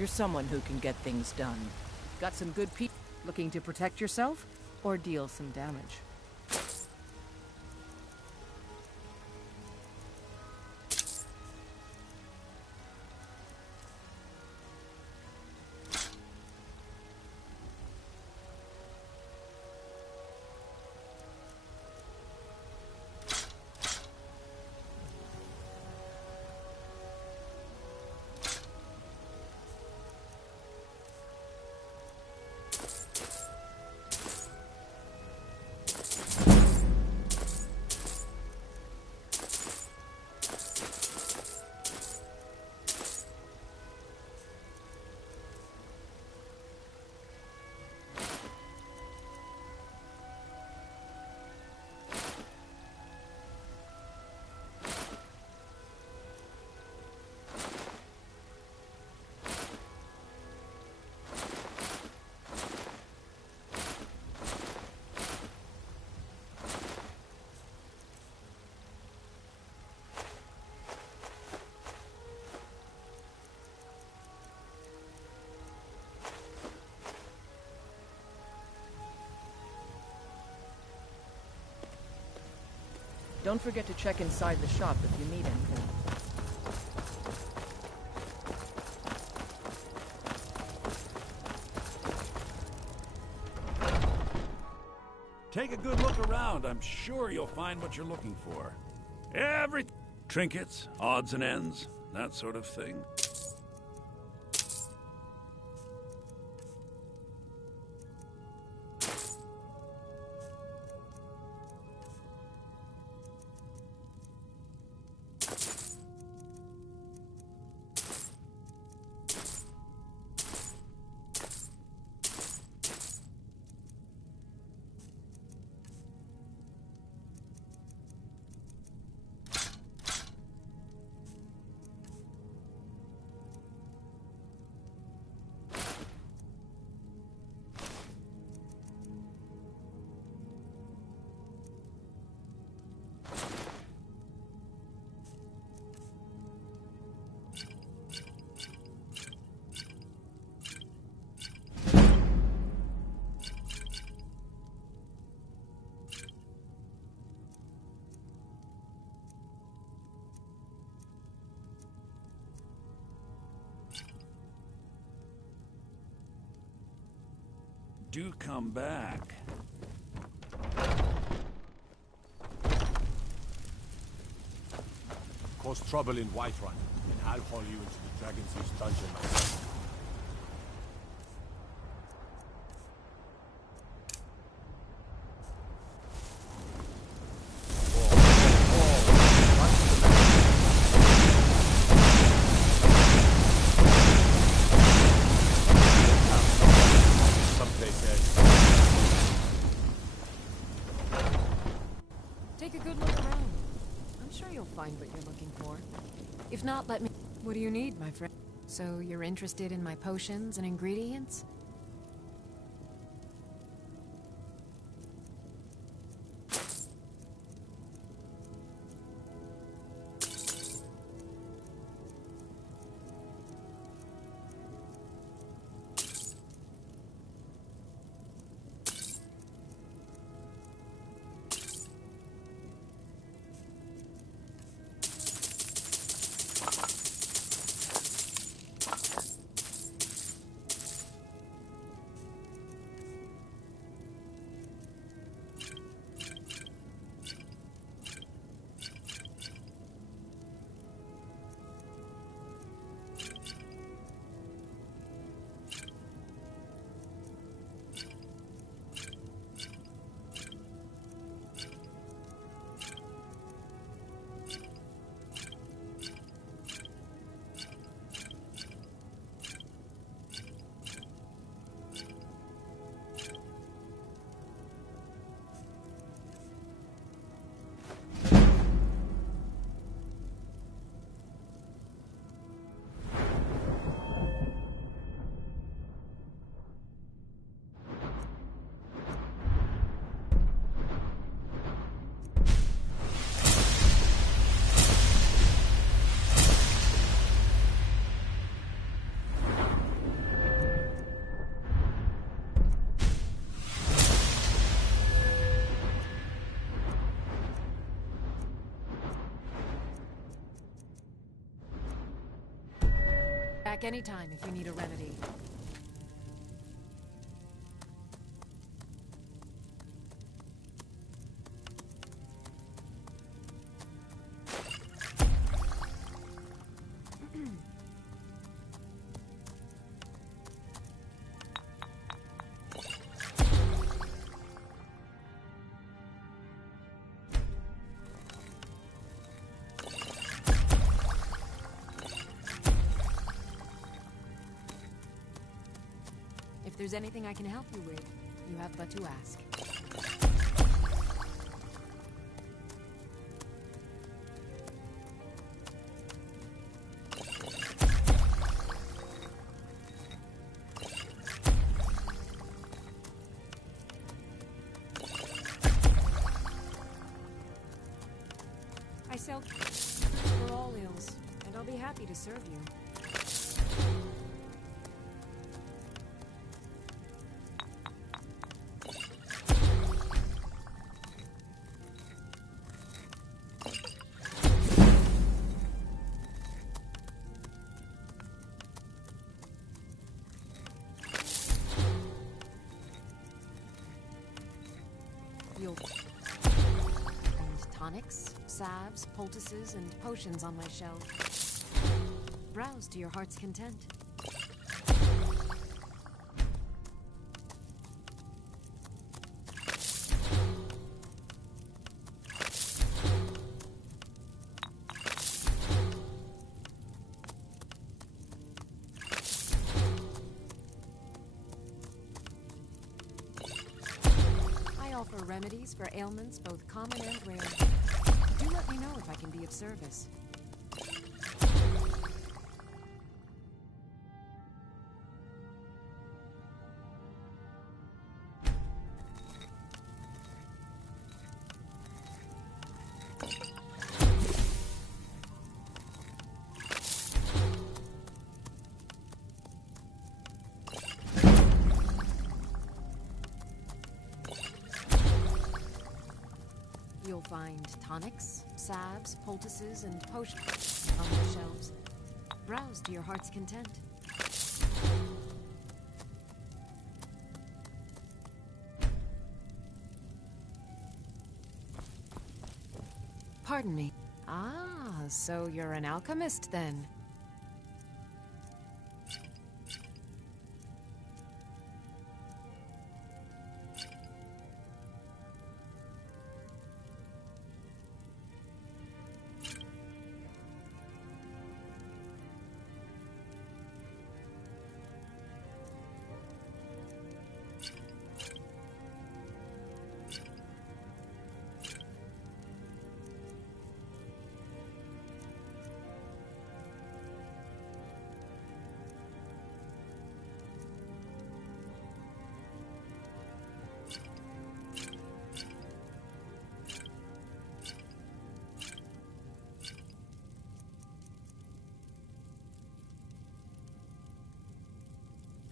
You're someone who can get things done. Got some good people looking to protect yourself or deal some damage. Don't forget to check inside the shop if you need anything. Take a good look around. I'm sure you'll find what you're looking for. Trinkets, odds and ends, that sort of thing. Do come back. Cause trouble in Whiterun, and I'll haul you into the Dragon's Age dungeon myself. Take a good look around. I'm sure you'll find what you're looking for. If not, let me... What do you need, my friend? So you're interested in my potions and ingredients? back anytime if you need a remedy. If there's anything I can help you with, you have but to ask. I sell cures for all ills, and I'll be happy to serve you. And tonics, salves, poultices, and potions on my shelf. Browse to your heart's content. For remedies for ailments both common and rare. Do let me know if I can be of service. You'll find tonics, salves, poultices, and potions on the shelves. Browse to your heart's content. Pardon me. Ah, so you're an alchemist then?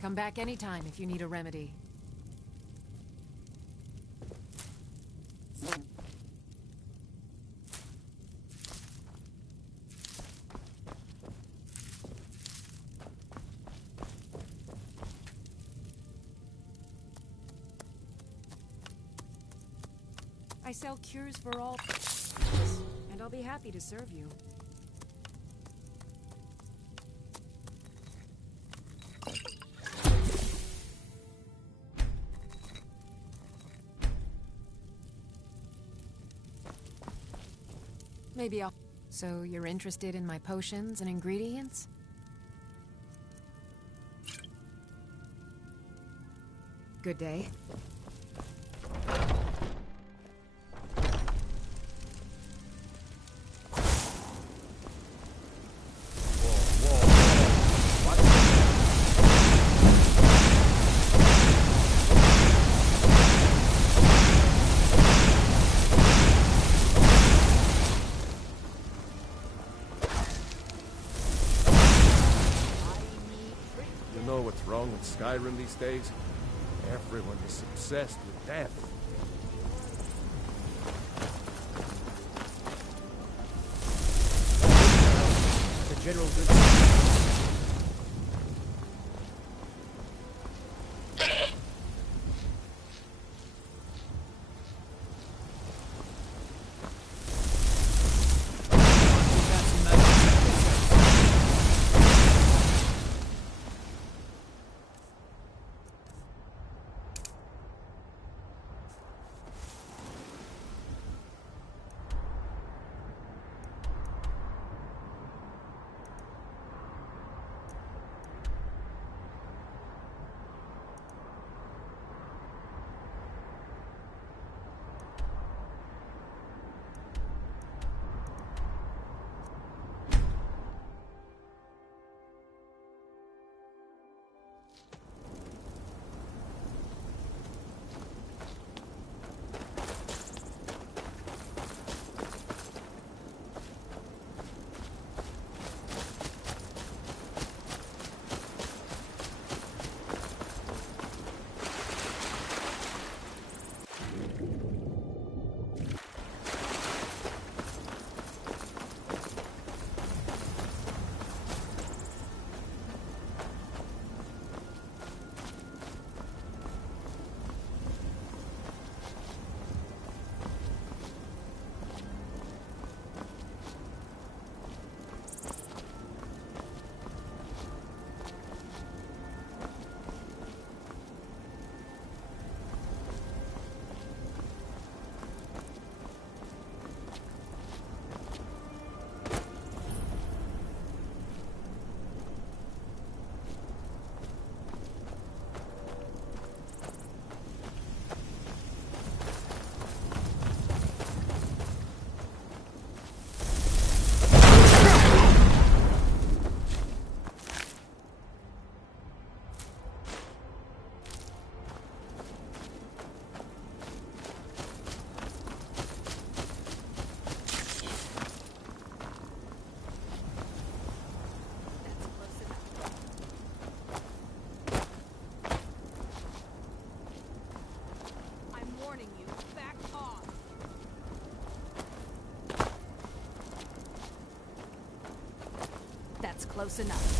Come back anytime if you need a remedy. I sell cures for all, and I'll be happy to serve you. Maybe I'll... So you're interested in my potions and ingredients? Good day. Wrong with Skyrim these days? Everyone is obsessed with death. The general good. close enough.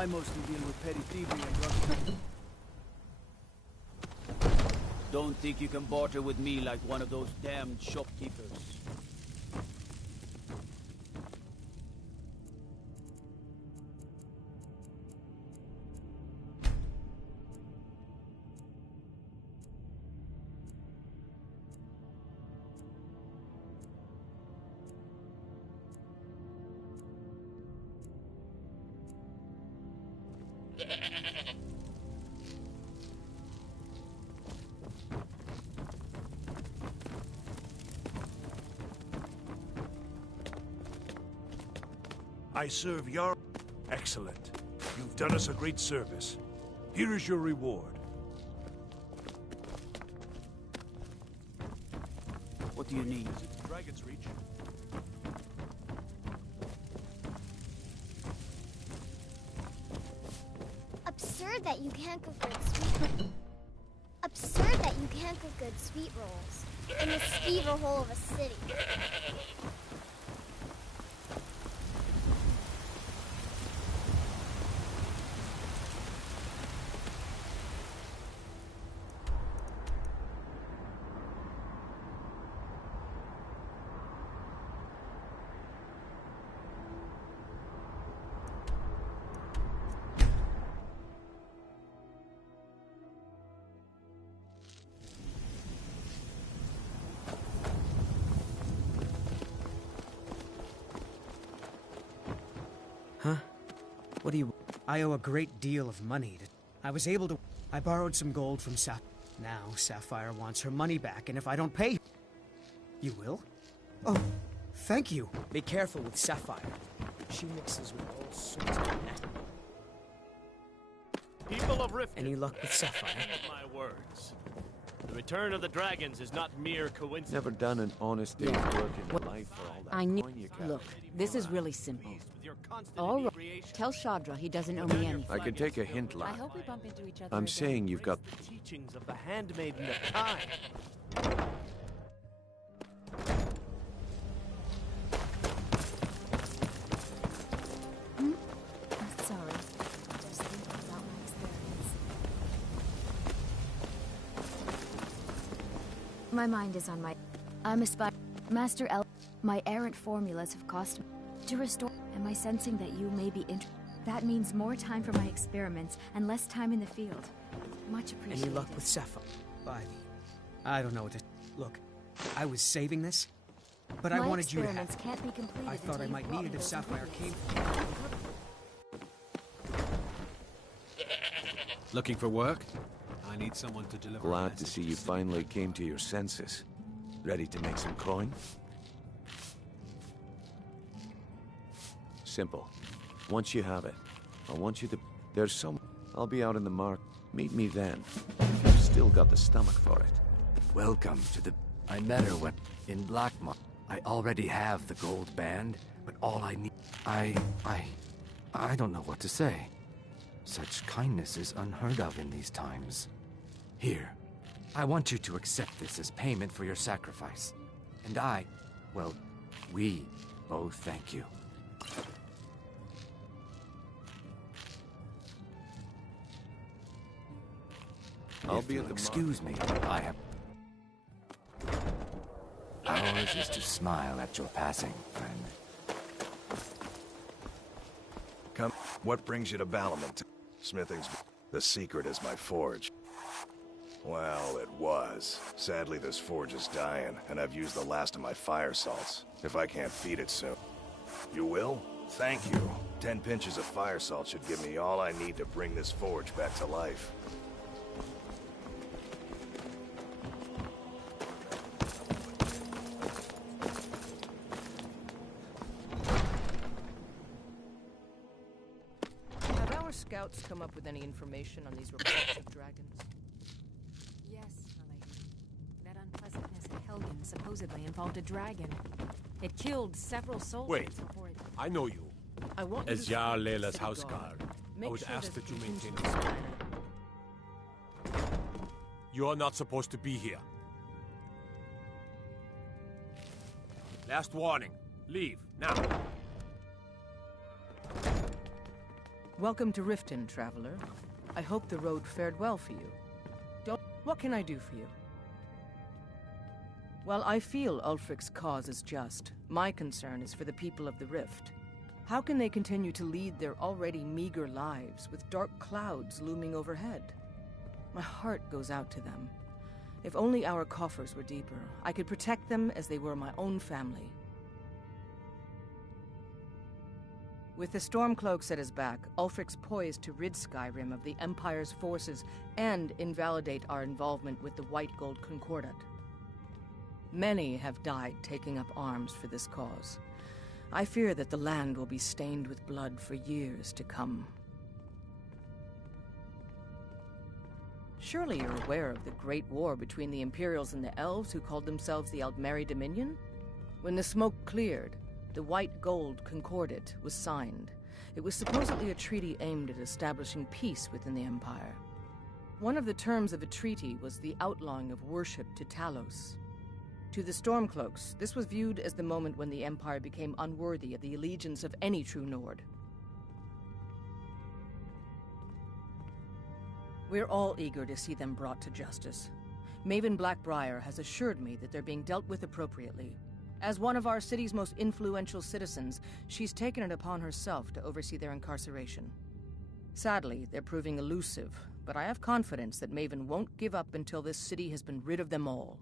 I mostly deal with petty thievery and drugs. Don't think you can barter with me like one of those damned shopkeepers. I serve your... Excellent. You've done us a great service. Here is your reward. What do you need? Dragon's Reach. Absurd that you can't cook good sweet... Absurd that you can't cook good sweet rolls in this fever hole of a city. Huh? What do you... I owe a great deal of money to... I was able to... I borrowed some gold from Sapphire. Now, Sapphire wants her money back, and if I don't pay... You will? Oh, thank you. Be careful with Sapphire. She mixes with all sorts of... People of Rift. Any luck with Sapphire? My words. The return of the dragons is not mere coincidence. Never done an honest day's work in your life for all that I need... coin you got. Look, this is really simple. All right. Tell Shadra he doesn't owe me anything. I can take a hint, I lad. hope we bump into each other I'm again. saying you've got... Teachings of the handmaiden of time. Sorry. Just thinking about my experience. My mind is on my... I'm aspiring... Master El... My errant formulas have cost me... To restore... Am I sensing that you may be That means more time for my experiments and less time in the field. Much appreciated. Any luck with Sapphire? I don't know what to... Look, I was saving this, but I wanted you to have... Can't be completed I thought I until might you've need brought it me if those Sapphire ingredients. came... Looking for work? I need someone to deliver. Glad to see you finally came to your senses. Ready to make some coin? Simple. Once you have it, I want you to... There's some... I'll be out in the mark. Meet me then. If you've still got the stomach for it. Welcome to the... I met her when... in Blackmar. I already have the gold band, but all I need... I don't know what to say. Such kindness is unheard of in these times. Here, I want you to accept this as payment for your sacrifice. And well, we both thank you. I'll be at the Excuse me, I have... Ours is to smile at your passing, friend. Come, what brings you to Balamant? Smithing's... The secret is my forge. Well, it was. Sadly, this forge is dying, and I've used the last of my fire salts. If I can't feed it soon... You will? Thank you. 10 pinches of fire salt should give me all I need to bring this forge back to life. Have our scouts come up with any information on these reports of dragons? Yes, my lady. That unpleasantness at Helgen supposedly involved a dragon. It killed several soldiers Wait, before it... I know you. I want As you to Jarl speak to the Leila's city house guard. guard, I Make would sure ask there's that you maintain contingency this. plan. You are not supposed to be here. Last warning. Leave, now. Welcome to Riften, traveler. I hope the road fared well for you. What can I do for you? While I feel Ulfric's cause is just, my concern is for the people of the Rift. How can they continue to lead their already meager lives with dark clouds looming overhead? My heart goes out to them. If only our coffers were deeper, I could protect them as they were my own family. With the Stormcloaks at his back, Ulfric's poised to rid Skyrim of the Empire's forces and invalidate our involvement with the White Gold Concordat. Many have died taking up arms for this cause. I fear that the land will be stained with blood for years to come. Surely you're aware of the Great War between the Imperials and the Elves who called themselves the Aldmeri Dominion? When the smoke cleared, the White Gold Concordat was signed. It was supposedly a treaty aimed at establishing peace within the Empire. One of the terms of the treaty was the outlawing of worship to Talos. To the Stormcloaks, this was viewed as the moment when the Empire became unworthy of the allegiance of any true Nord. We're all eager to see them brought to justice. Maven Blackbriar has assured me that they're being dealt with appropriately. As one of our city's most influential citizens, she's taken it upon herself to oversee their incarceration. Sadly, they're proving elusive, but I have confidence that Maven won't give up until this city has been rid of them all.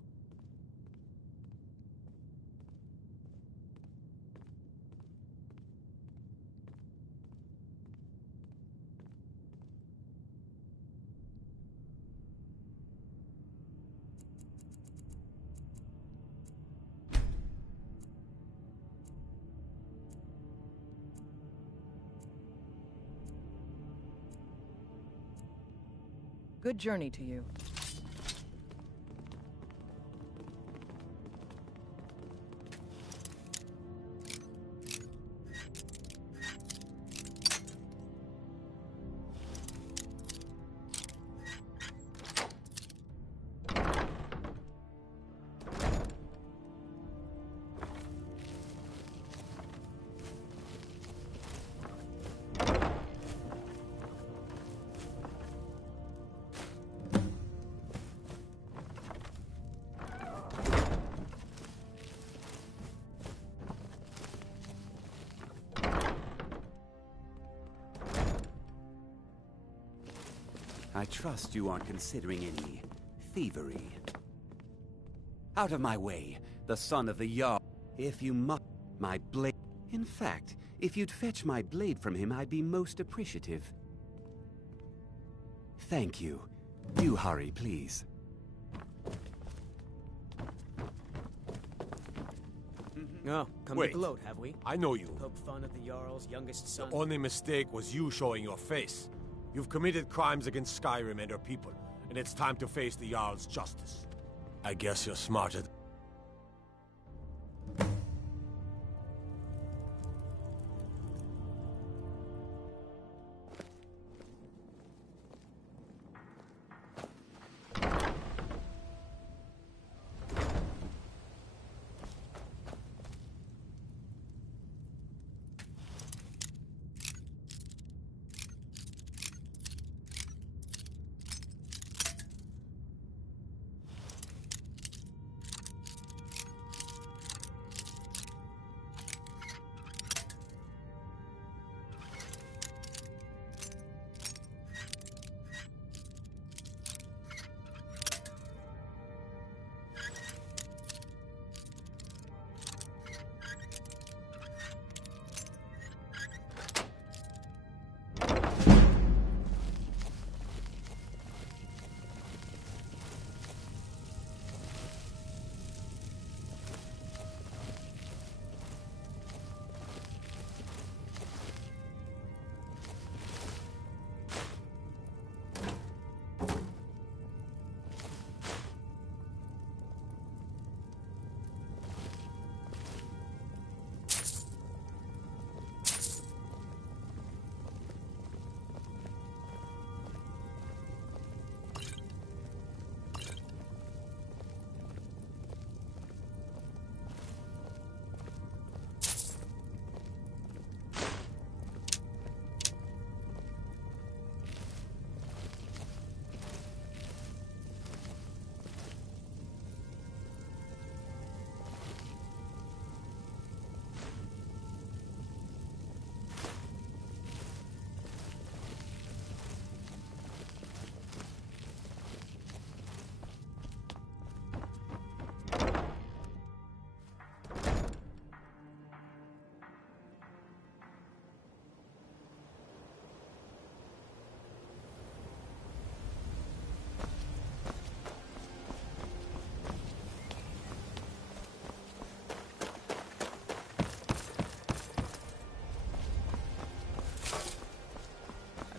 Good journey to you. I trust you aren't considering any thievery. Out of my way, the son of the Jarl. If you must, my blade. In fact, if you'd fetch my blade from him, I'd be most appreciative. Thank you. Do hurry, please. Oh, come Wait. to gloat, have we? I know you. Poke fun at the Jarl's youngest son. The only mistake was you showing your face. You've committed crimes against Skyrim and her people, and it's time to face the Jarl's justice. I guess you're smarter.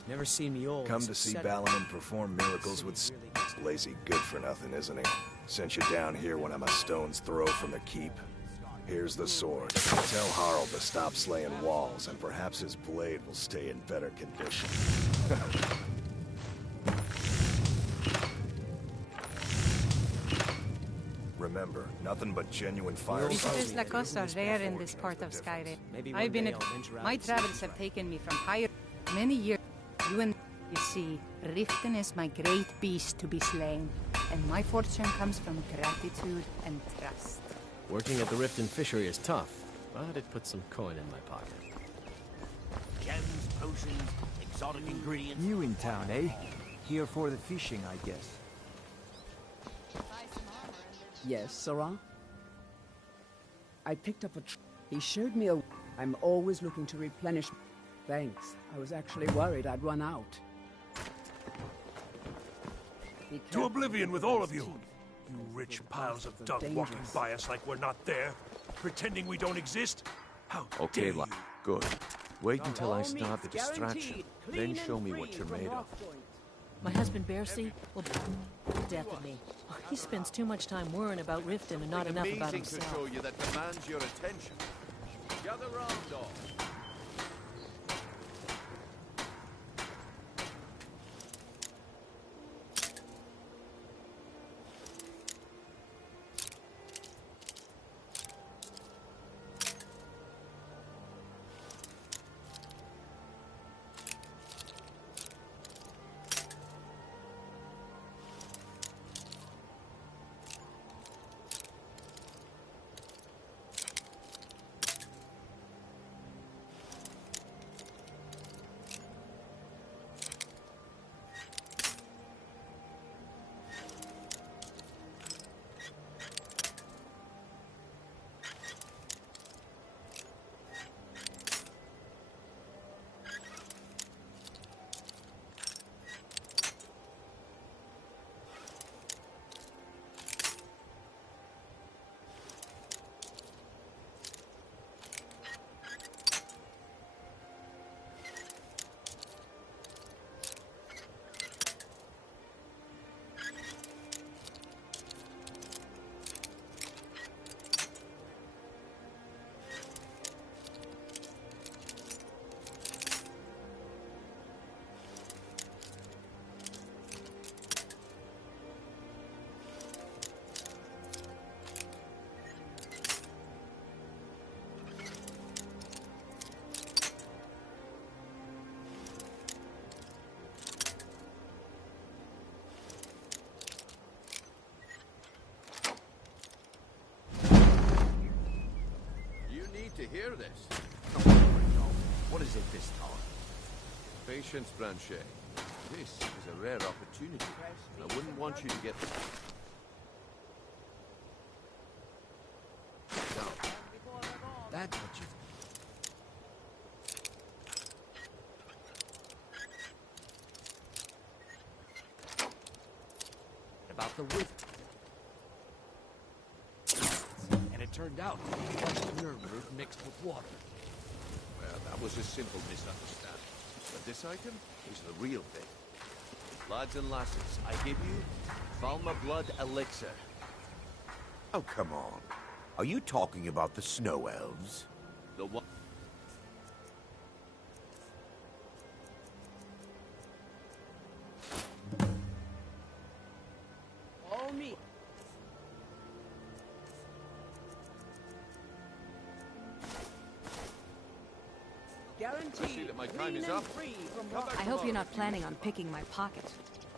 Never seen me old. Come to see Balaman perform miracles with lazy good-for-nothing, isn't he? Sent you down here when I'm a stone's throw from the keep. Here's the sword. Tell Harald to stop slaying walls, and perhaps his blade will stay in better condition. Remember, nothing but genuine fire. This is la cosa rare in this part of Skyrim. My travels have taken me from higher many years. You see, Riften is my great beast to be slain, and my fortune comes from gratitude and trust. Working at the Riften fishery is tough, but it puts some coin in my pocket. Gems, potions, exotic ingredients. New in town, eh? Here for the fishing, I guess. Yes, Sarah? I picked up a he showed me a... I'm always looking to replenish... Thanks. I was actually worried I'd run out. To oblivion with all of you! You rich piles of dung walking by us like we're not there, pretending we don't exist? How Okay, dare you? good. Wait until I start the distraction, then show me what you're made of. My husband Bercy will definitely. He spends too much time worrying about Riften and not enough about himself. to show you that demands your attention. Gather round, dog. To hear this. What is it this time? Patience, Blanchet. This is a rare opportunity. I wouldn't want you to get... Now, that's what you... About the width. And it turned out it was nerve mixed with water. Well, that was a simple misunderstanding. But this item is the real thing. Lads and lasses, I give you Valma Blood Elixir. Oh, come on. Are you talking about the snow elves? The one... All me. I see that my time is up. I hope you're not planning on picking my pocket.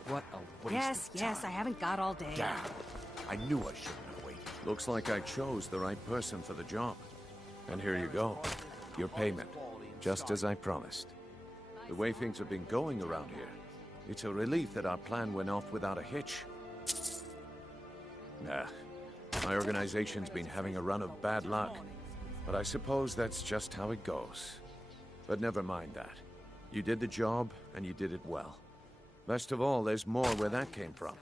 What a waste Yes, of yes, I time. haven't got all day. Damn. I knew I shouldn't have waited. Looks like I chose the right person for the job. And here you go. Your payment. Just as I promised. The way things have been going around here, it's a relief that our plan went off without a hitch. Nah. My organization's been having a run of bad luck. But I suppose that's just how it goes. But never mind that. You did the job, and you did it well. Best of all, there's more where that came from.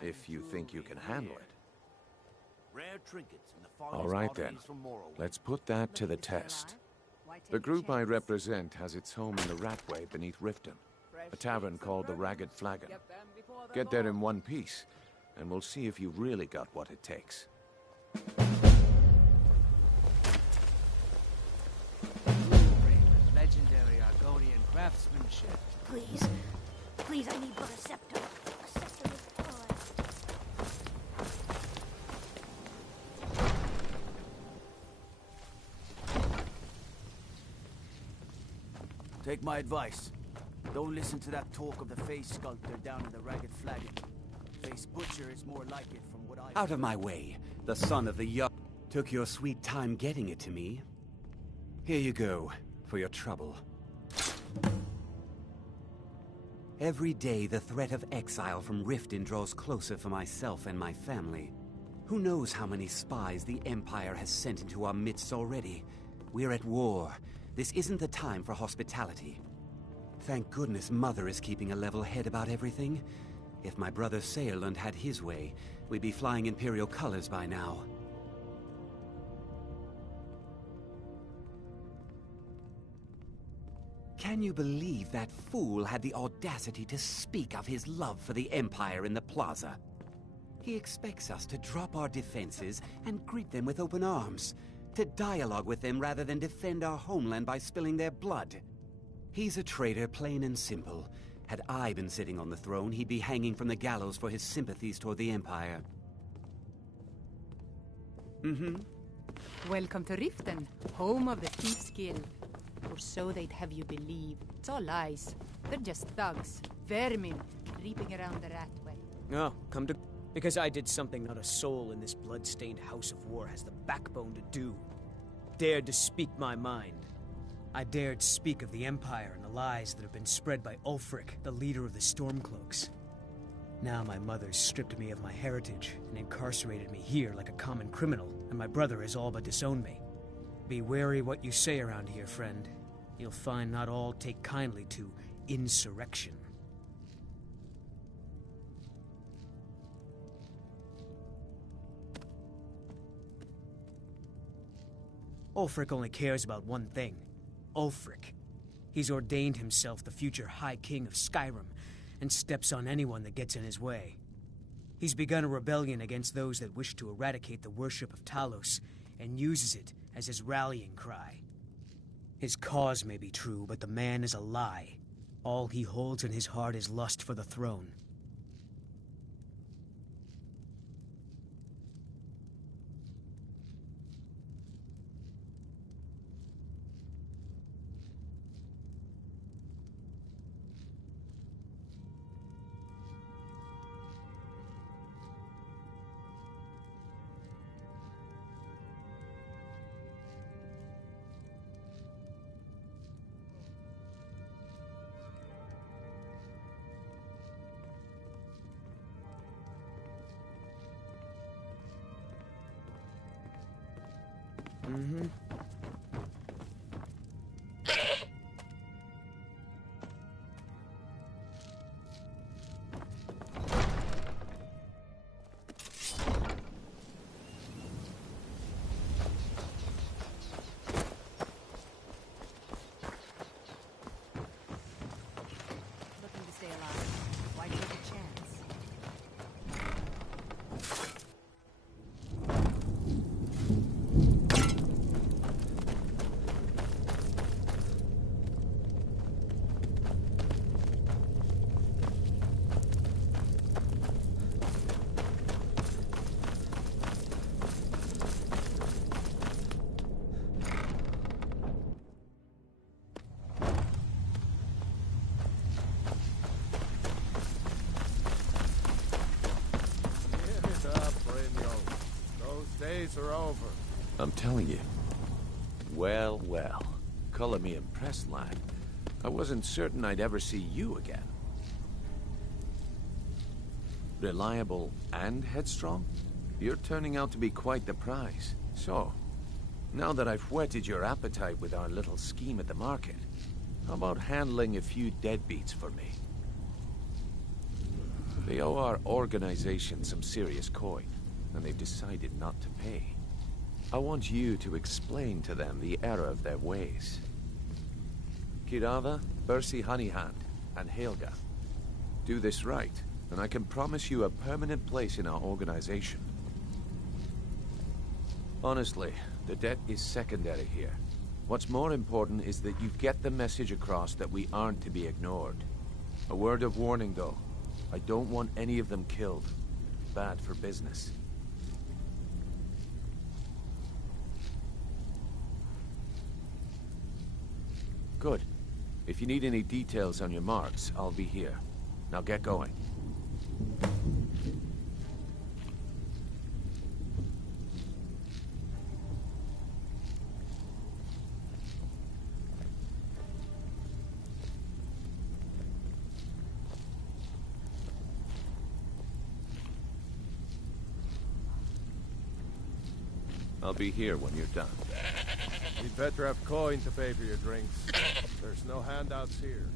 If you think you can handle it. Rare trinkets in the forest All right then. Let's put that to the test. The group I represent has its home in the Ratway beneath Riften. a tavern called the Ragged Flagon. Get there in one piece, and we'll see if you really got what it takes. Legendary Argonian craftsmanship. Please. Please, I need but a scepter. A scepter with Take my advice. Don't listen to that talk of the face sculptor down in the Ragged Flagon. Face butcher is more like it from what I... Out of my way. The son of the young... Took your sweet time getting it to me. Here you go, for your trouble. Every day, the threat of exile from Riften draws closer for myself and my family. Who knows how many spies the Empire has sent into our midst already? We're at war. This isn't the time for hospitality. Thank goodness Mother is keeping a level head about everything. If my brother Saerlund had his way, we'd be flying Imperial colors by now. Can you believe that fool had the audacity to speak of his love for the Empire in the plaza? He expects us to drop our defenses and greet them with open arms, to dialogue with them rather than defend our homeland by spilling their blood. He's a traitor, plain and simple. Had I been sitting on the throne, he'd be hanging from the gallows for his sympathies toward the Empire. Welcome to Riften, home of the Thief's Guild. Or so they'd have you believe. It's all lies. They're just thugs, vermin, creeping around the Ratway. Oh, come to... Because I did something not a soul in this blood-stained house of war has the backbone to do. Dared to speak my mind. I dared speak of the Empire and the lies that have been spread by Ulfric, the leader of the Stormcloaks. Now my mother's stripped me of my heritage and incarcerated me here like a common criminal, and my brother has all but disowned me. Be wary what you say around here, friend. You'll find not all take kindly to insurrection. Ulfric only cares about one thing. Ulfric. He's ordained himself the future High King of Skyrim, and steps on anyone that gets in his way. He's begun a rebellion against those that wish to eradicate the worship of Talos, and uses it as his rallying cry. His cause may be true, but the man is a lie. All he holds in his heart is lust for the throne. Looking to stay alive. Why take a chance? Days are over. I'm telling you. Well, well. Color me impressed, lad. I wasn't certain I'd ever see you again. Reliable and headstrong? You're turning out to be quite the prize. So, now that I've whetted your appetite with our little scheme at the market, how about handling a few deadbeats for me? They owe our organization some serious coin, and they've decided not to pay. I want you to explain to them the error of their ways. Kirava, Bersi Honeyhand, and Helga. Do this right, and I can promise you a permanent place in our organization. Honestly, the debt is secondary here. What's more important is that you get the message across that we aren't to be ignored. A word of warning, though. I don't want any of them killed. Bad for business. Good. If you need any details on your marks, I'll be here. Now get going. I'll be here when you're done. You'd better have coin to pay for your drinks. There's no handouts here.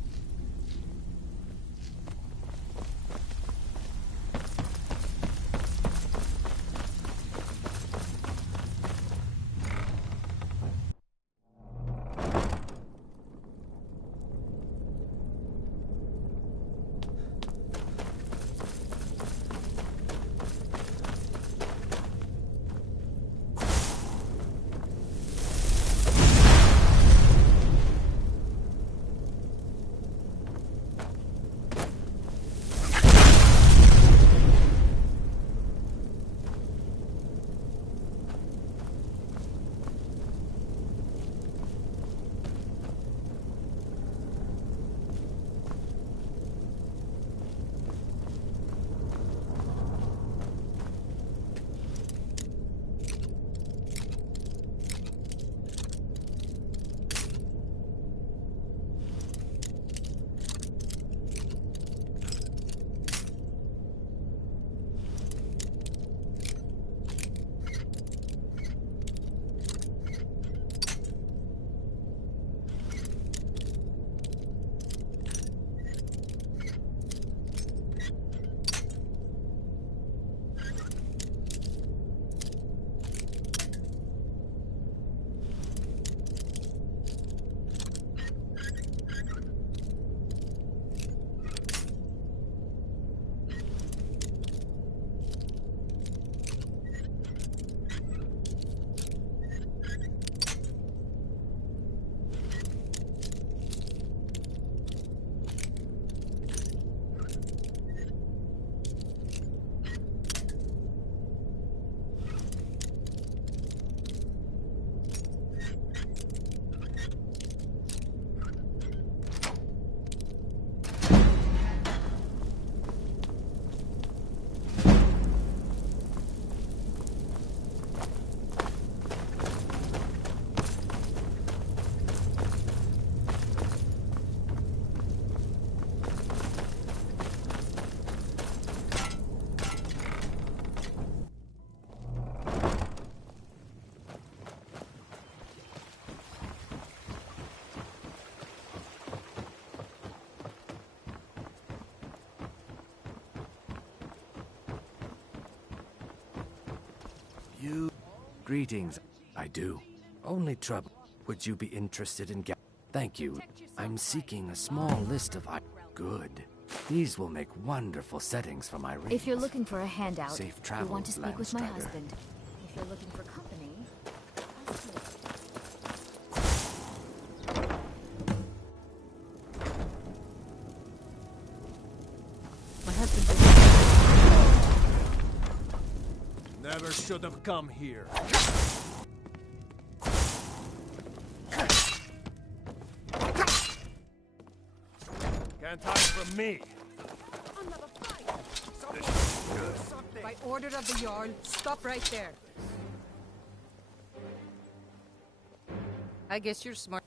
Greetings. I do. Only trouble. Would you be interested in Thank you. I'm seeking a small list of Good. These will make wonderful settings for my rings. If you're looking for a handout, Safe you travels, want to speak with my Landstrider. husband. If you're looking for company, My husband. Never should have come here. Can't hide from me. By order of the Jarl, stop right there. I guess you're smart.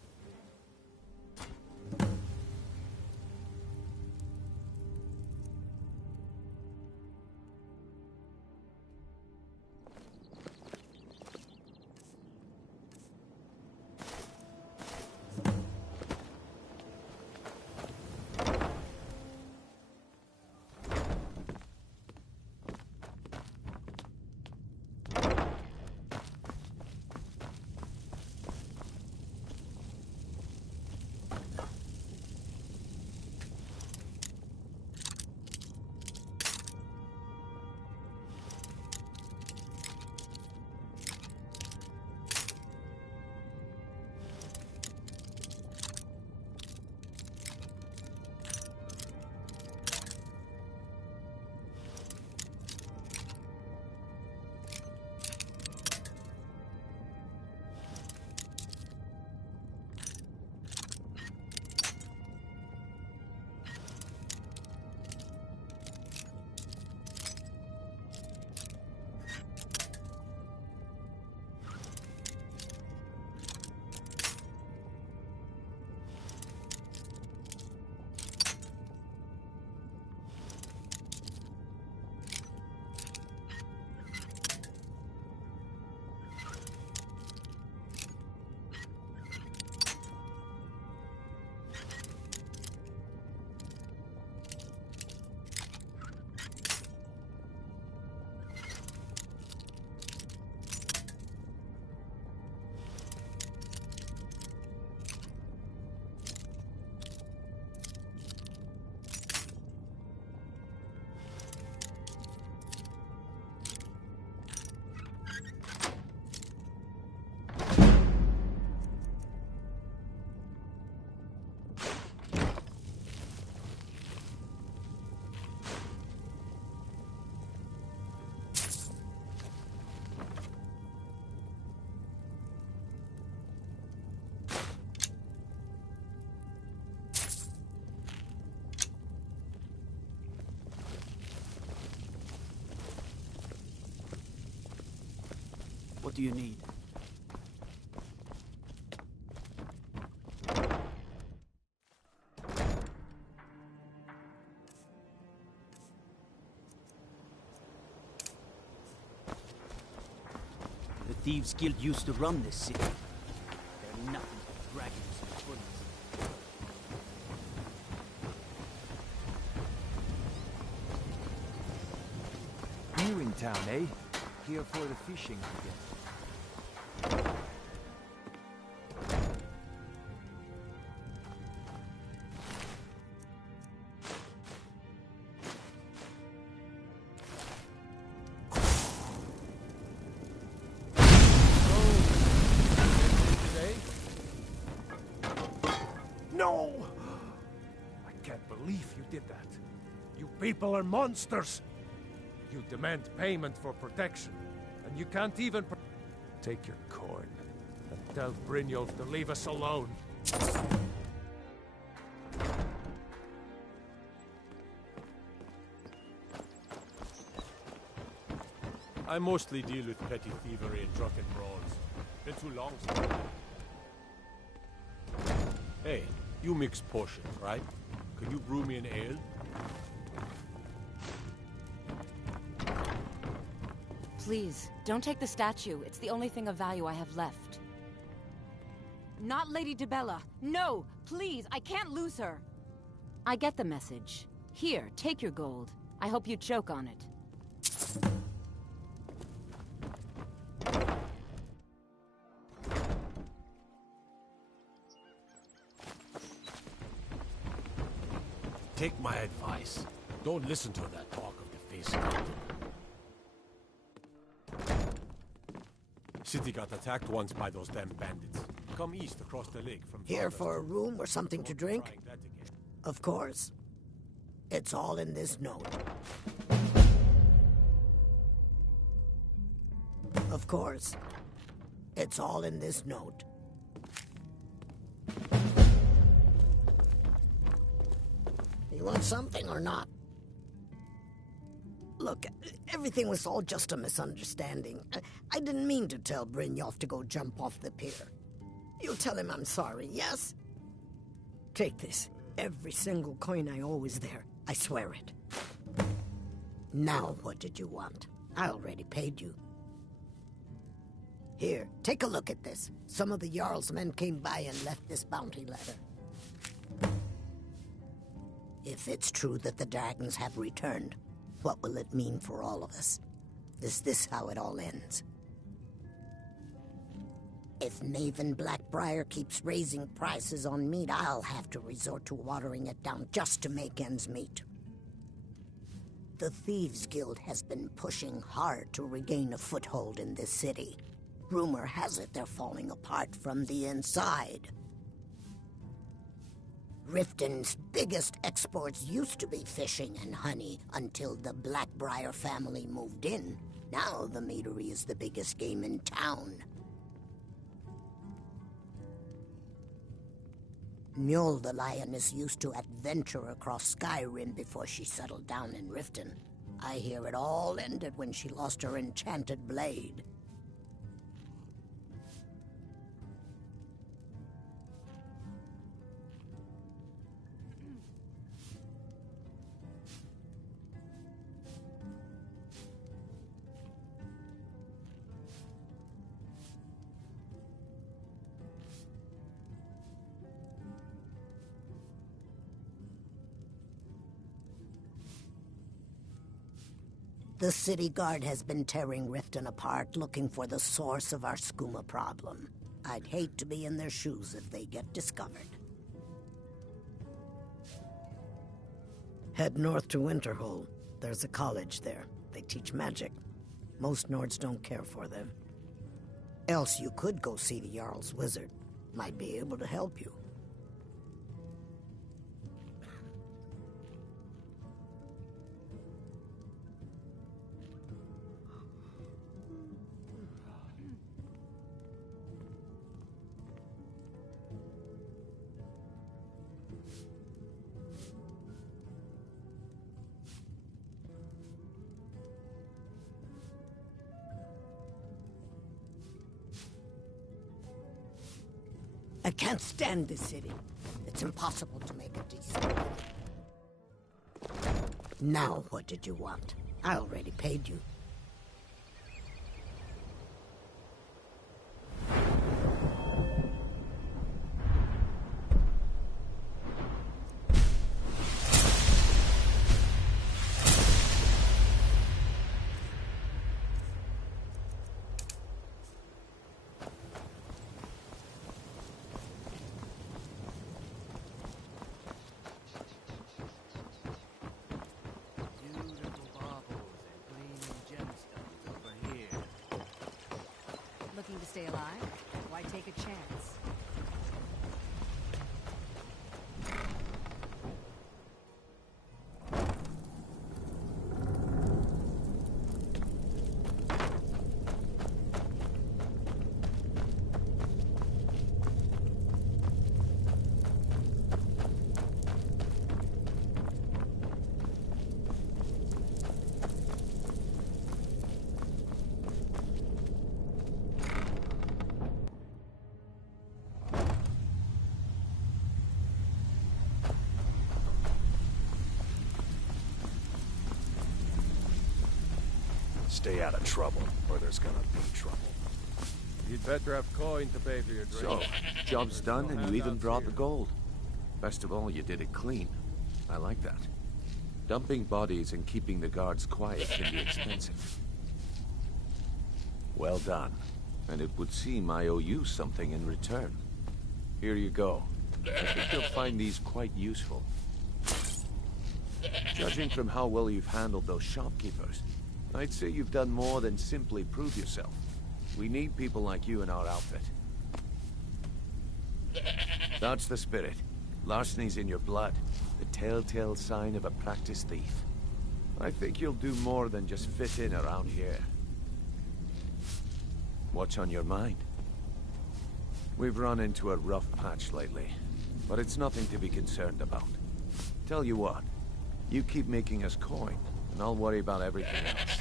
What do you need? The Thieves Guild used to run this city. They're nothing but dragons and bullets. New in town, eh? Here for the fishing, I guess. No! I can't believe you did that. You people are monsters! You demand payment for protection, and you can't even take your coin and tell Brynjolf to leave us alone. I mostly deal with petty thievery and drunken brawls. Been too long since then. Hey, you mix potions, right? Can you brew me an ale? Please, don't take the statue. It's the only thing of value I have left. Not Lady DeBella. No! Please, I can't lose her! I get the message. Here, take your gold. I hope you choke on it. Take my advice. Don't listen to that talk of the face. City got attacked once by those damn bandits. Come east across the lake from Here for a room or something to drink? Of course. It's all in this note. Of course. It's all in this note. You want something or not? Look, everything was all just a misunderstanding. I didn't mean to tell Brynjolf to go jump off the pier. You'll tell him I'm sorry, yes? Take this. Every single coin I owe is there. I swear it. Now, what did you want? I already paid you. Here, take a look at this. Some of the Jarl's men came by and left this bounty letter. If it's true that the dragons have returned, what will it mean for all of us? Is this how it all ends? If Maven Blackbriar keeps raising prices on meat, I'll have to resort to watering it down just to make ends meet. The Thieves Guild has been pushing hard to regain a foothold in this city. Rumor has it they're falling apart from the inside. Riften's biggest exports used to be fishing and honey until the Blackbriar family moved in. Now the meadery is the biggest game in town. Mjol the lioness used to adventure across Skyrim before she settled down in Riften. I hear it all ended when she lost her enchanted blade. The city guard has been tearing Riften apart, looking for the source of our skooma problem. I'd hate to be in their shoes if they get discovered. Head north to Winterhold. There's a college there. They teach magic. Most Nords don't care for them. Else you could go see the Jarl's wizard. Might be able to help you. I can't stand this city. It's impossible to make a decent living. Now, what did you want? I already paid you. Looking to stay alive? Why take a chance? Stay out of trouble, or there's gonna be trouble. You'd better have coin to pay for your drink. So, job's done and you even brought the gold. Best of all, you did it clean. I like that. Dumping bodies and keeping the guards quiet can be expensive. Well done. And it would seem I owe you something in return. Here you go. I think you'll find these quite useful. Judging from how well you've handled those shopkeepers, I'd say you've done more than simply prove yourself. We need people like you in our outfit. That's the spirit. Larceny's in your blood. The telltale sign of a practiced thief. I think you'll do more than just fit in around here. What's on your mind? We've run into a rough patch lately, but it's nothing to be concerned about. Tell you what, you keep making us coin, and I'll worry about everything else.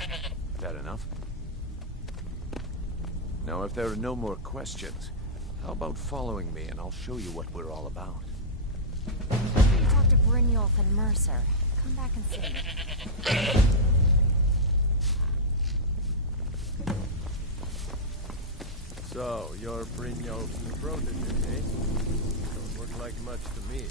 Fair enough? Now, if there are no more questions, how about following me and I'll show you what we're all about? Talk to Brynjolf and Mercer. Come back and see. So, you're Brynjolf's new protege, eh? Don't look like much to me.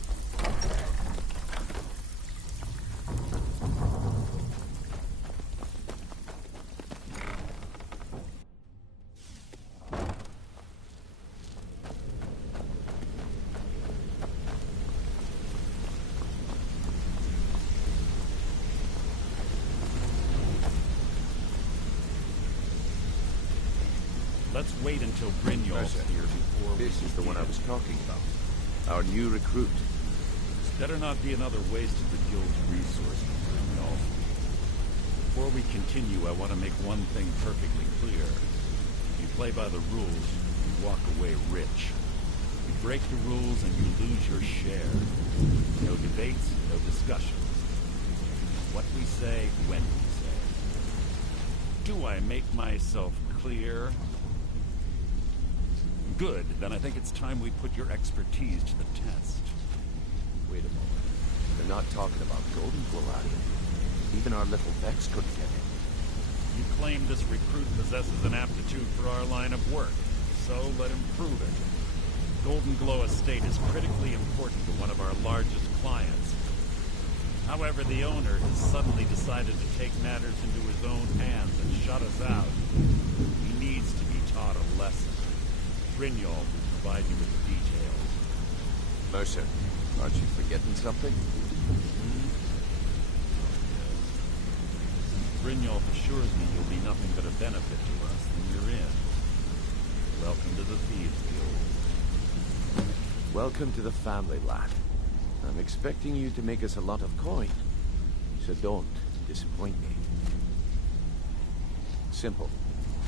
Let's wait until Brynjolf's here before This is the one I was talking about. Our new recruit. This better not be another waste of the guild's resources, Brynjolf. Before we continue, I want to make one thing perfectly clear. If you play by the rules, you walk away rich. You break the rules and you lose your share. No debates, no discussions. What we say, when we say. Do I make myself clear? Good, then I think it's time we put your expertise to the test. Wait a moment. They're not talking about Golden Glow out here. Even our little Vex couldn't get it. You claim this recruit possesses an aptitude for our line of work, so let him prove it. Golden Glow Estate is critically important to one of our largest clients. However, the owner has suddenly decided to take matters into his own hands and shut us out. He needs to be taught a lesson. Brynjolf will provide you with the details. Mercer, aren't you forgetting something? Brynjolf assures me you'll be nothing but a benefit to us when you're in. Welcome to the Thieves Guild. Welcome to the family, lad. I'm expecting you to make us a lot of coin, so don't disappoint me. Simple.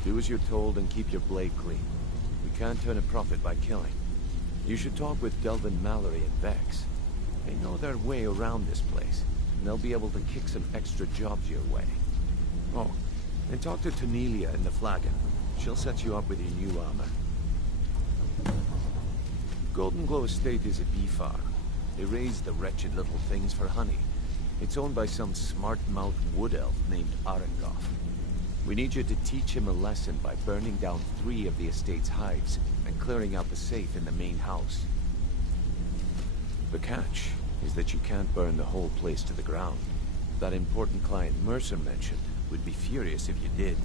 Do as you're told and keep your blade clean. We can't turn a profit by killing. You should talk with Delvin Mallory and Vex. They know their way around this place, and they'll be able to kick some extra jobs your way. Oh, and talk to Tonelia in the Flagon. She'll set you up with your new armor. Golden Glow Estate is a bee farm. They raise the wretched little things for honey. It's owned by some smart-mouthed wood elf named Arengoff. We need you to teach him a lesson by burning down 3 of the estate's hives and clearing out the safe in the main house. The catch is that you can't burn the whole place to the ground. That important client Mercer mentioned would be furious if you did.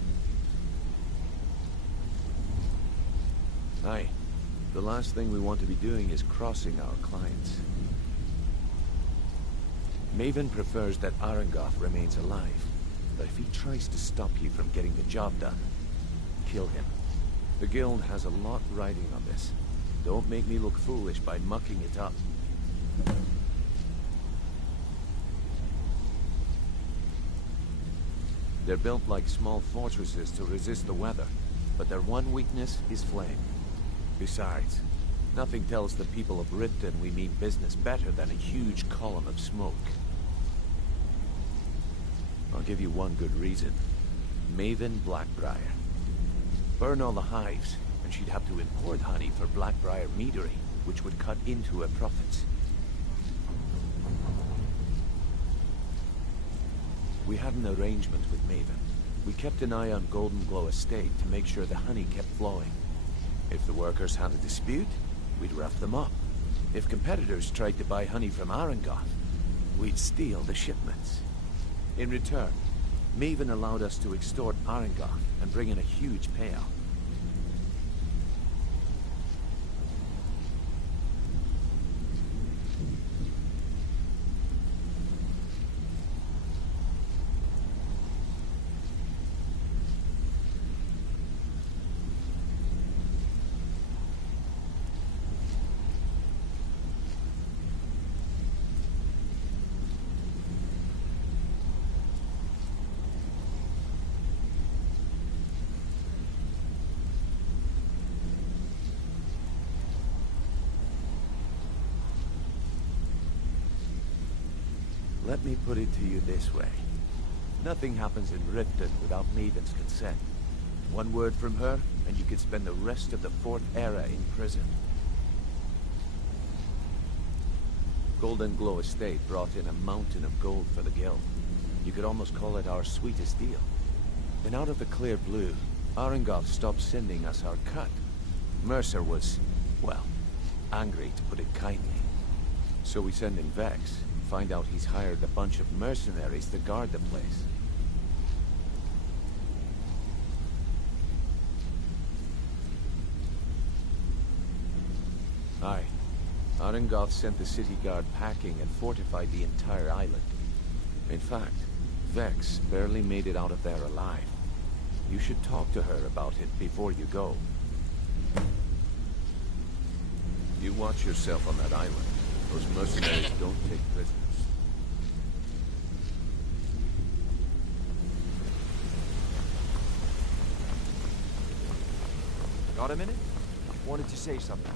Aye. The last thing we want to be doing is crossing our clients. Maven prefers that Arengoff remains alive, but if he tries to stop you from getting the job done, kill him. The Guild has a lot riding on this. Don't make me look foolish by mucking it up. They're built like small fortresses to resist the weather, but their one weakness is flame. Besides, nothing tells the people of Riften we mean business better than a huge column of smoke. I'll give you one good reason. Maven Blackbriar. Burn all the hives, and she'd have to import honey for Blackbriar meadery, which would cut into her profits. We had an arrangement with Maven. We kept an eye on Golden Glow Estate to make sure the honey kept flowing. If the workers had a dispute, we'd rough them up. If competitors tried to buy honey from Arengoff, we'd steal the shipments. In return, Maven allowed us to extort Arengoff and bring in a huge payout. Let me put it to you this way. Nothing happens in Riften without Maven's consent. One word from her, and you could spend the rest of the 4th Era in prison. Golden Glow Estate brought in a mountain of gold for the Guild. You could almost call it our sweetest deal. Then out of the clear blue, Arengoff stopped sending us our cut. Mercer was, well, angry to put it kindly. So we send in Vex. Find out he's hired a bunch of mercenaries to guard the place. Aye. Arengoff sent the city guard packing and fortified the entire island. In fact, Vex barely made it out of there alive. You should talk to her about it before you go. You watch yourself on that island. Those mercenaries don't take prisoners. Got a minute? Wanted to say something.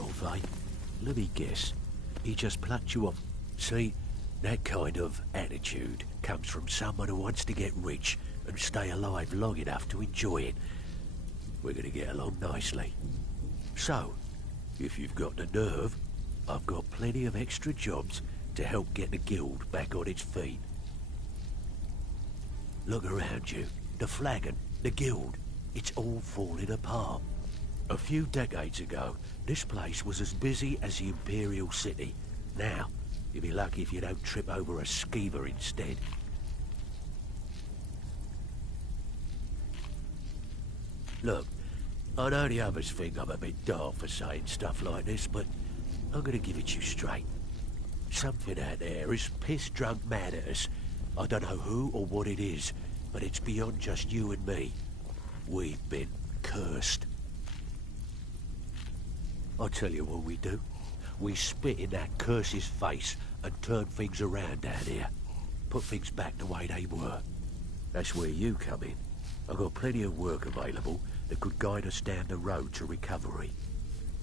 off, eh? Let me guess. He just plucked you off. See, that kind of attitude comes from someone who wants to get rich and stay alive long enough to enjoy it. We're gonna get along nicely. So, if you've got the nerve, I've got plenty of extra jobs to help get the guild back on its feet. Look around you. The flagon, the guild, it's all falling apart. A few decades ago, this place was as busy as the Imperial City. Now, you'll be lucky if you don't trip over a skeever instead. Look, I know the others think I'm a bit dark for saying stuff like this, but I'm gonna give it you straight. Something out there is piss-drunk mad at us. I don't know who or what it is, but it's beyond just you and me. We've been cursed. I'll tell you what we do. We spit in that curse's face and turn things around down here. Put things back the way they were. That's where you come in. I've got plenty of work available that could guide us down the road to recovery.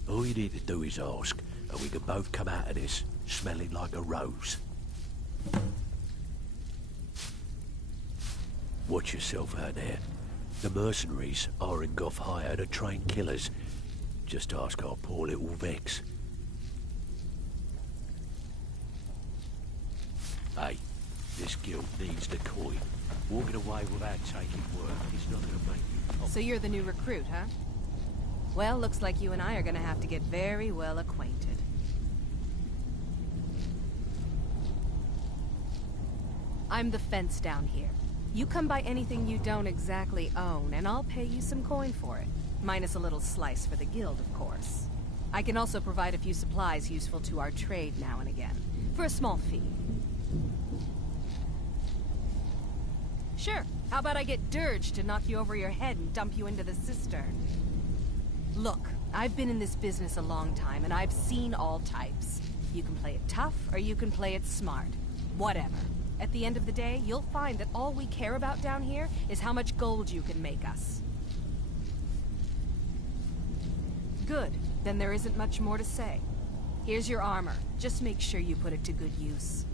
All you need to do is ask, and we can both come out of this smelling like a rose. Watch yourself out there. The mercenaries are in Goth hire to train killers. Just ask our poor little Vex. Hey, this guild needs the coin. Walking away without taking work is not gonna make you... So you're the new recruit, huh? Well, looks like you and I are gonna have to get very well acquainted. I'm the fence down here. You come by anything you don't exactly own, and I'll pay you some coin for it. Minus a little slice for the guild, of course. I can also provide a few supplies useful to our trade now and again, for a small fee. Sure, how about I get Dirge to knock you over your head and dump you into the cistern? Look, I've been in this business a long time, and I've seen all types. You can play it tough, or you can play it smart. Whatever. At the end of the day, you'll find that all we care about down here is how much gold you can make us. Good. Then there isn't much more to say. Here's your armor. Just make sure you put it to good use.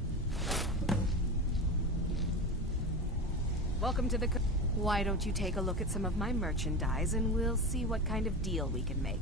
Welcome to the... Why don't you take a look at some of my merchandise and we'll see what kind of deal we can make.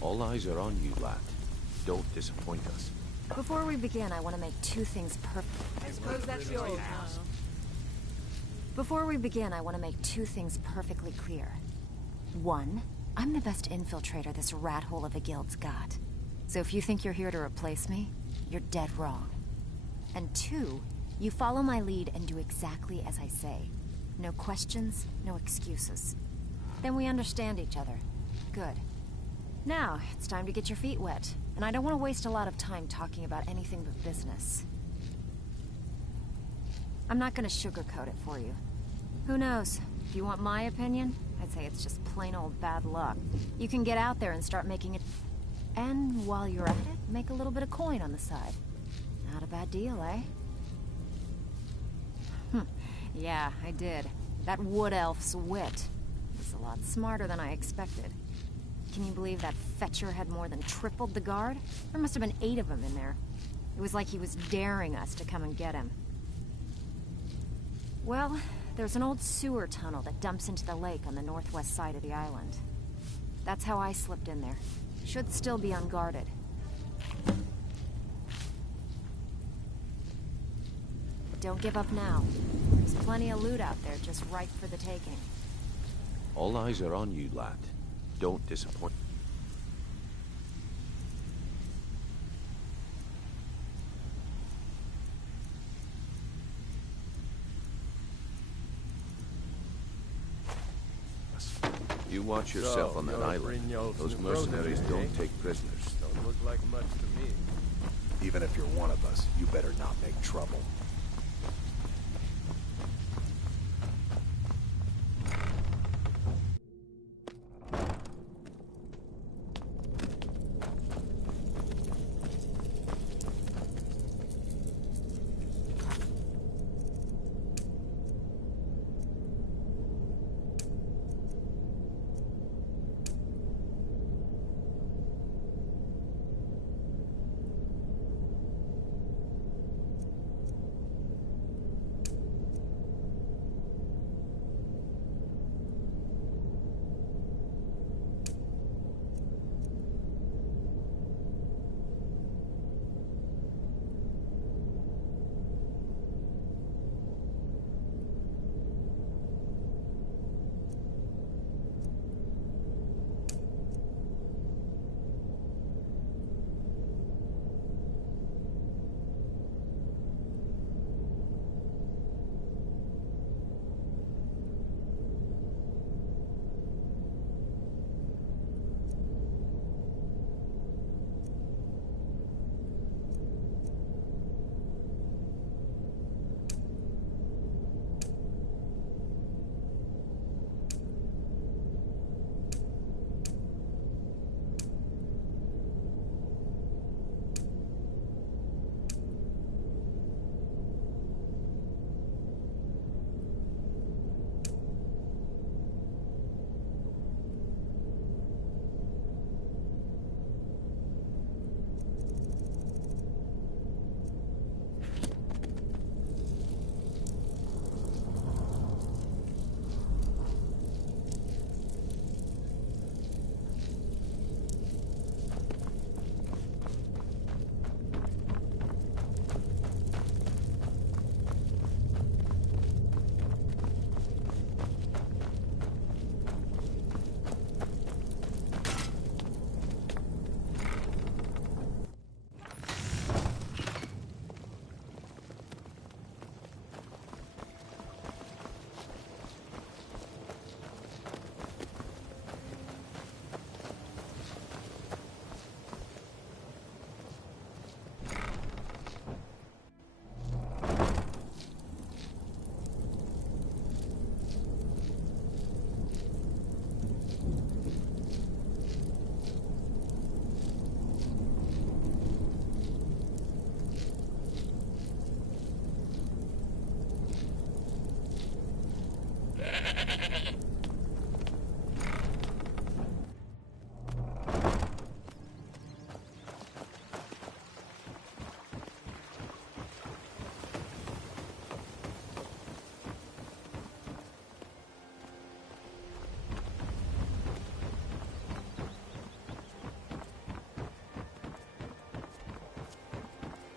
All eyes are on you, lad. Don't disappoint us. Before we begin, I want to make two things perfect. I suppose that's yours now. Before we begin, I want to make two things perfectly clear. One, I'm the best infiltrator this rat hole of a guild's got. So if you think you're here to replace me, you're dead wrong. And two, you follow my lead and do exactly as I say. No questions, no excuses. Then we understand each other. Good. Now, it's time to get your feet wet. And I don't want to waste a lot of time talking about anything but business. I'm not going to sugarcoat it for you. Who knows? If you want my opinion, I'd say it's just plain old bad luck. You can get out there and start making it... And while you're at it, make a little bit of coin on the side. Not a bad deal, eh? Yeah, I did. That wood elf's wit was a lot smarter than I expected. Can you believe that fetcher had more than tripled the guard? There must have been 8 of them in there. It was like he was daring us to come and get him. Well, there's an old sewer tunnel that dumps into the lake on the northwest side of the island. That's how I slipped in there. Should still be unguarded. But don't give up now. There's plenty of loot out there just ripe for the taking. All eyes are on you, lad. Don't disappoint. You watch yourself on that island. Those mercenaries don't take prisoners. Don't look like much to me. Even if you're one of us, you better not make trouble.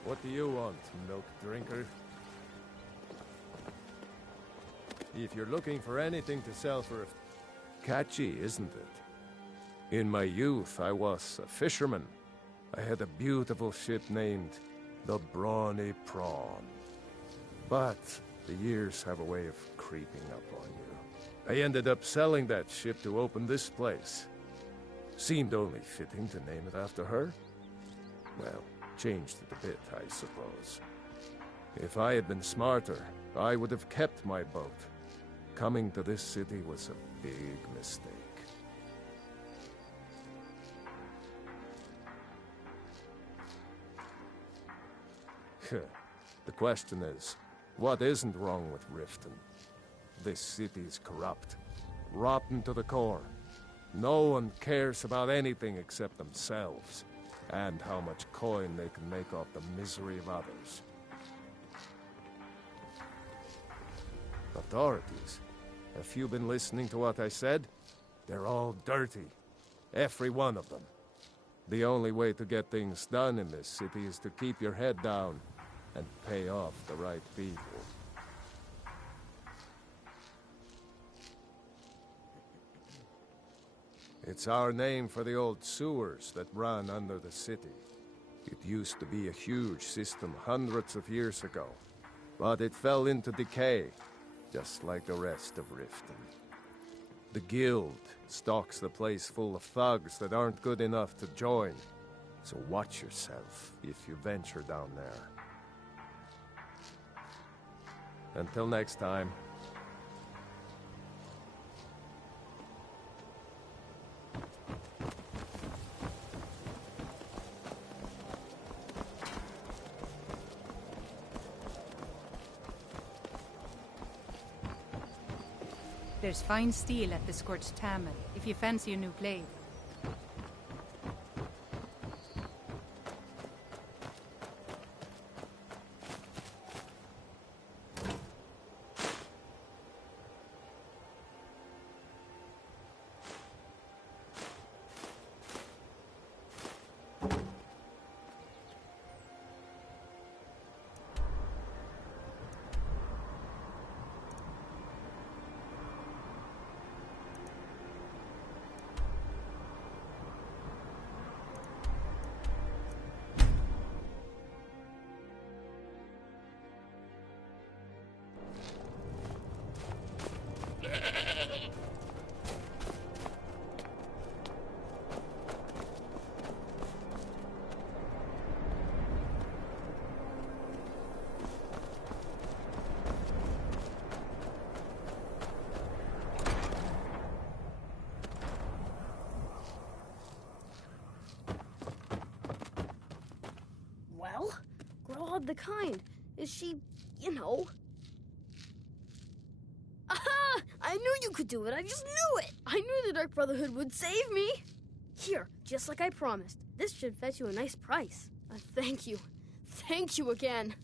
What do you want, milk drinker? If you're looking for anything to sell for a... Catchy, isn't it? In my youth, I was a fisherman. I had a beautiful ship named the Brawny Prawn. But the years have a way of creeping up on you. I ended up selling that ship to open this place. Seemed only fitting to name it after her. Well, changed it a bit, I suppose. If I had been smarter, I would have kept my boat. Coming to this city was a big mistake. The question is, what isn't wrong with Riften? This city's corrupt, rotten to the core. No one cares about anything except themselves, and how much coin they can make off the misery of others. Authorities, have you been listening to what I said? They're all dirty. Every one of them. The only way to get things done in this city is to keep your head down and pay off the right people. It's our name for the old sewers that run under the city. It used to be a huge system hundreds of years ago, but it fell into decay, just like the rest of Riften. The guild stocks the place full of thugs that aren't good enough to join, so watch yourself if you venture down there. Until next time. There's fine steel at the Scorched Tamil, if you fancy a new blade. Well, Grog the Kind. Is she, you know... Aha! I knew you could do it. I just knew it. I knew the Dark Brotherhood would save me. Here, just like I promised. This should fetch you a nice price. Thank you. Thank you again.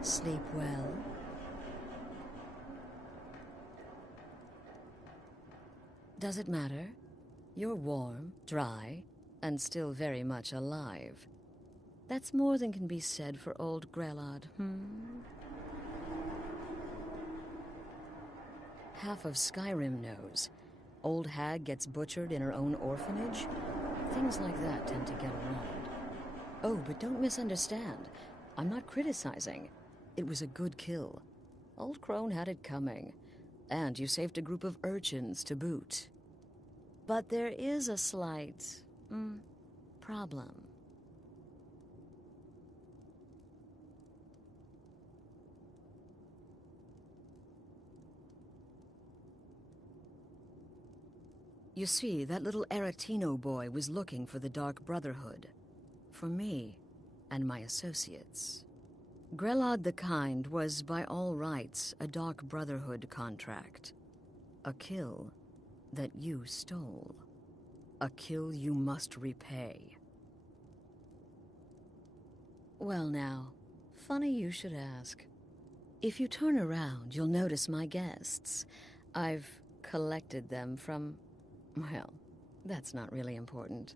Sleep well. Does it matter? You're warm, dry, and still very much alive. That's more than can be said for old Grelod, half of Skyrim knows. Old hag gets butchered in her own orphanage. Things like that tend to get around. Oh, but don't misunderstand. I'm not criticizing. It was a good kill. Old Crone had it coming. And you saved a group of urchins to boot. But there is a slight... problem. You see, that little Aretino boy was looking for the Dark Brotherhood. For me and my associates. Grelod the Kind was, by all rights, a Dark Brotherhood contract. A kill that you stole. A kill you must repay. Well now, funny you should ask. If you turn around, you'll notice my guests. I've collected them from... well, that's not really important.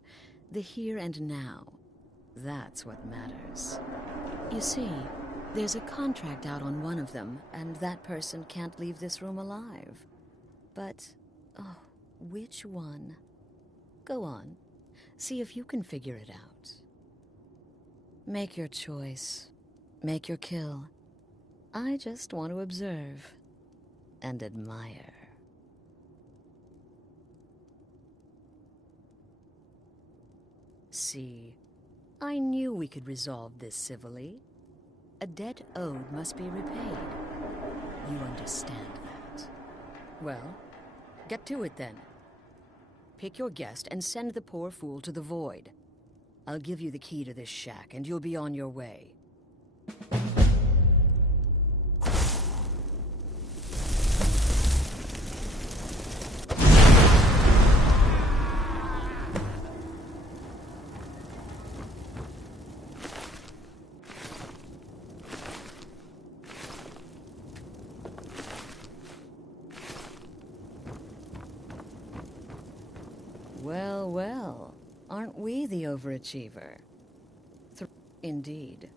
The here and now. That's what matters. You see, there's a contract out on one of them, and that person can't leave this room alive. But, oh, which one? Go on. See if you can figure it out. Make your choice. Make your kill. I just want to observe and admire. See, I knew we could resolve this civilly. A debt owed must be repaid. You understand that? Well, get to it then. Pick your guest and send the poor fool to the void. I'll give you the key to this shack and you'll be on your way. Well, well, aren't we the overachiever? Indeed.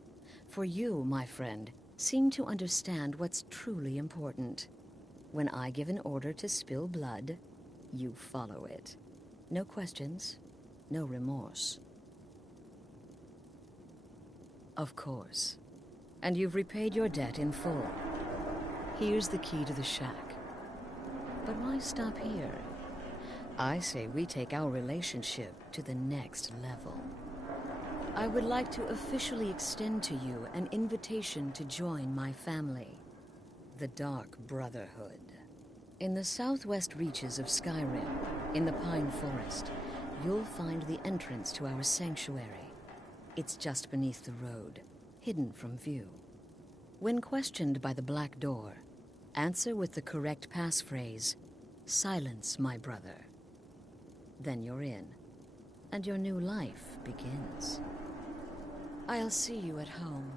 For you, my friend, seem to understand what's truly important. When I give an order to spill blood, you follow it. No questions, no remorse. Of course. And you've repaid your debt in full. Here's the key to the shack. But why stop here? I say we take our relationship to the next level. I would like to officially extend to you an invitation to join my family, the Dark Brotherhood. In the southwest reaches of Skyrim, in the Pine Forest, you'll find the entrance to our sanctuary. It's just beneath the road, hidden from view. When questioned by the Black Door, answer with the correct passphrase, "Silence, my brother." Then you're in, and your new life begins. I'll see you at home.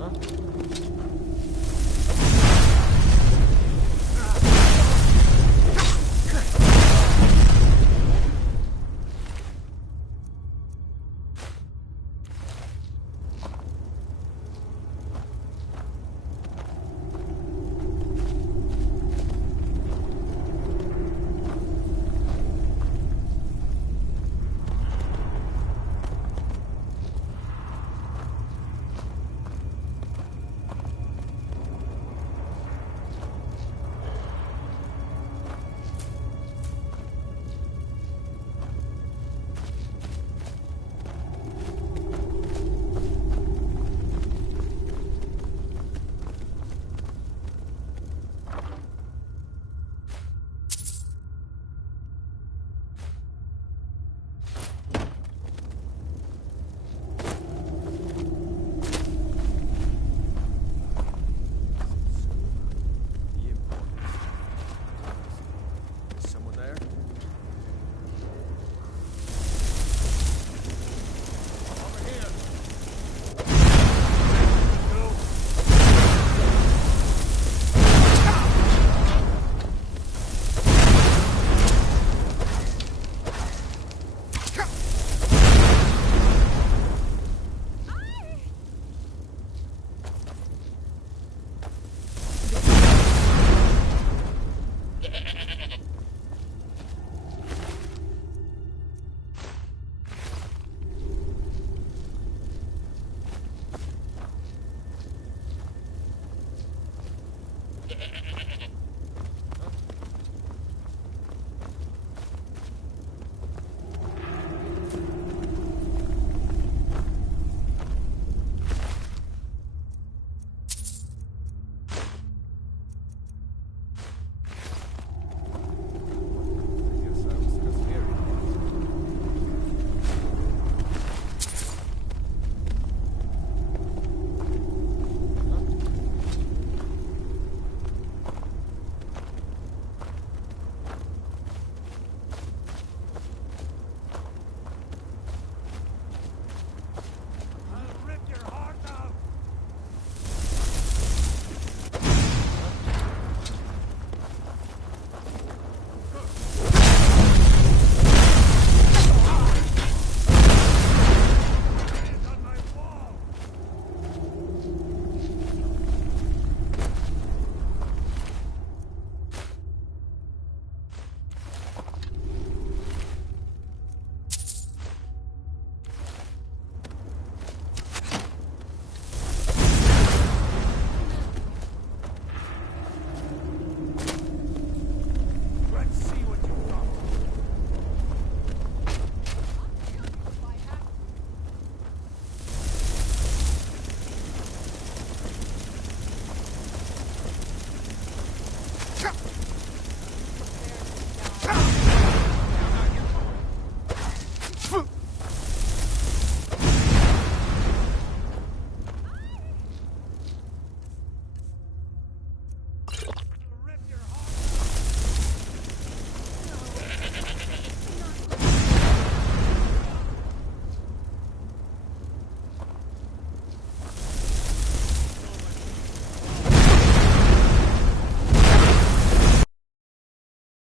Huh?